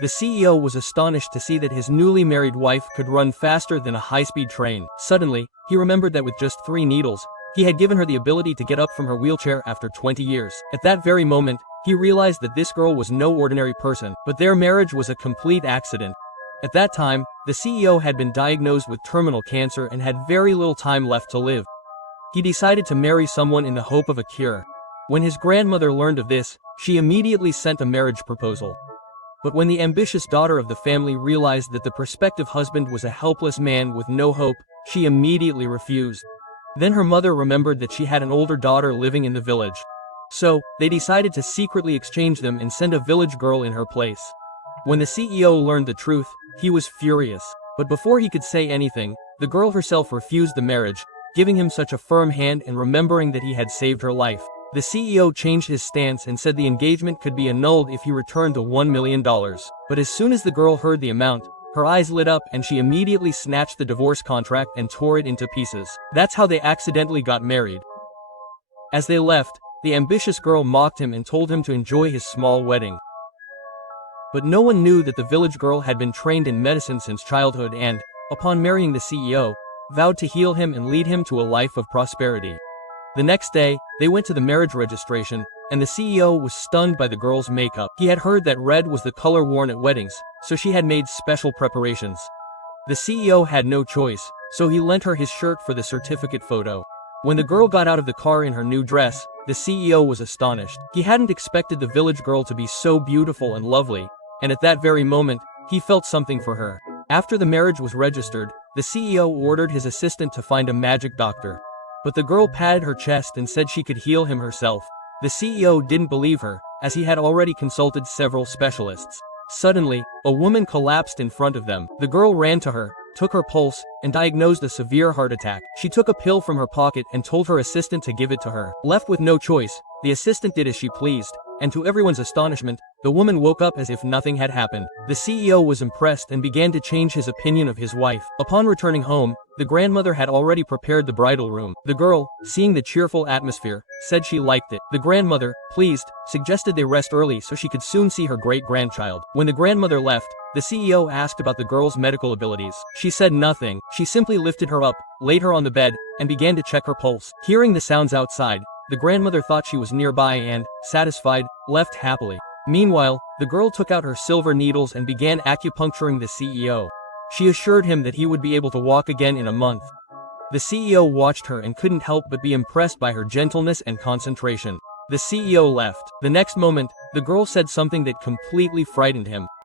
The CEO was astonished to see that his newly married wife could run faster than a high-speed train. Suddenly, he remembered that with just 3 needles, he had given her the ability to get up from her wheelchair after 20 years. At that very moment, he realized that this girl was no ordinary person, but their marriage was a complete accident. At that time, the CEO had been diagnosed with terminal cancer and had very little time left to live. He decided to marry someone in the hope of a cure. When his grandmother learned of this, she immediately sent a marriage proposal. But when the ambitious daughter of the family realized that the prospective husband was a helpless man with no hope, she immediately refused. Then her mother remembered that she had an older daughter living in the village. So, they decided to secretly exchange them and send a village girl in her place. When the CEO learned the truth, he was furious. But before he could say anything, the girl herself refused the marriage, giving him such a firm hand and remembering that he had saved her life. The CEO changed his stance and said the engagement could be annulled if he returned the $1 million. But as soon as the girl heard the amount, her eyes lit up and she immediately snatched the divorce contract and tore it into pieces. That's how they accidentally got married. As they left, the ambitious girl mocked him and told him to enjoy his small wedding. But no one knew that the village girl had been trained in medicine since childhood and, upon marrying the CEO, vowed to heal him and lead him to a life of prosperity. The next day, they went to the marriage registration, and the CEO was stunned by the girl's makeup. He had heard that red was the color worn at weddings, so she had made special preparations. The CEO had no choice, so he lent her his shirt for the certificate photo. When the girl got out of the car in her new dress, the CEO was astonished. He hadn't expected the village girl to be so beautiful and lovely, and at that very moment, he felt something for her. After the marriage was registered, the CEO ordered his assistant to find a magic doctor. But the girl patted her chest and said she could heal him herself. The CEO didn't believe her, as he had already consulted several specialists. Suddenly, a woman collapsed in front of them. The girl ran to her, took her pulse, and diagnosed a severe heart attack. She took a pill from her pocket and told her assistant to give it to her. Left with no choice, the assistant did as she pleased, and to everyone's astonishment, the woman woke up as if nothing had happened. The CEO was impressed and began to change his opinion of his wife. Upon returning home, the grandmother had already prepared the bridal room. The girl, seeing the cheerful atmosphere, said she liked it. The grandmother, pleased, suggested they rest early so she could soon see her great-grandchild. When the grandmother left, the CEO asked about the girl's medical abilities. She said nothing. She simply lifted her up, laid her on the bed, and began to check her pulse. Hearing the sounds outside, the grandmother thought she was nearby and, satisfied, left happily. Meanwhile, the girl took out her silver needles and began acupuncturing the CEO. She assured him that he would be able to walk again in a month. The CEO watched her and couldn't help but be impressed by her gentleness and concentration. The CEO left. The next moment, the girl said something that completely frightened him.